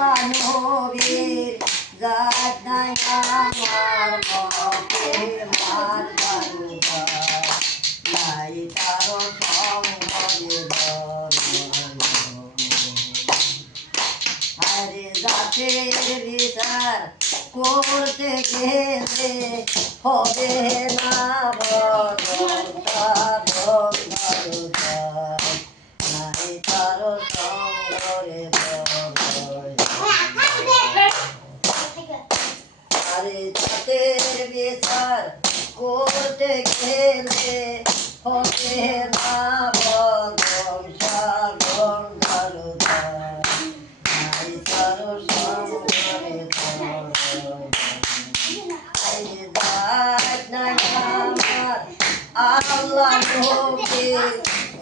আল্লাহ নবীর জাত নাই আমার পথে মাত বারুদা নাই তার সঙ্গে আরে জাতের বিচার করতে গেলে হবে না নাই তার সঙ্গে আরে জাতের বিচার করতে গেলে হবে না বদম সাগর দারুদা নাই তার সঙ্গে জাত নাই আমার আল্লাহ নবীর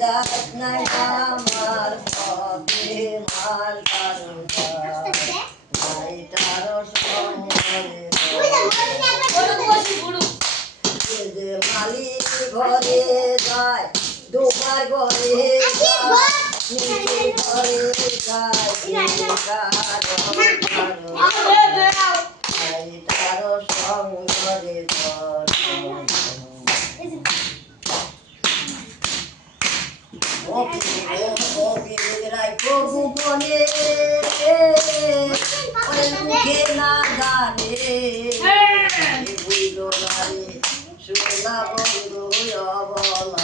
জাত নাই আমার পথে মাল দারুদা নাই তার সঙ্গে যে মালিক ঘরে যায় দুবার ঘরে যায় নিজে ঘরে যায় তার সঙ্গে প্রভু বলে মুখে না জানে বুঝলো না রে শোনা বন্ধু অবলা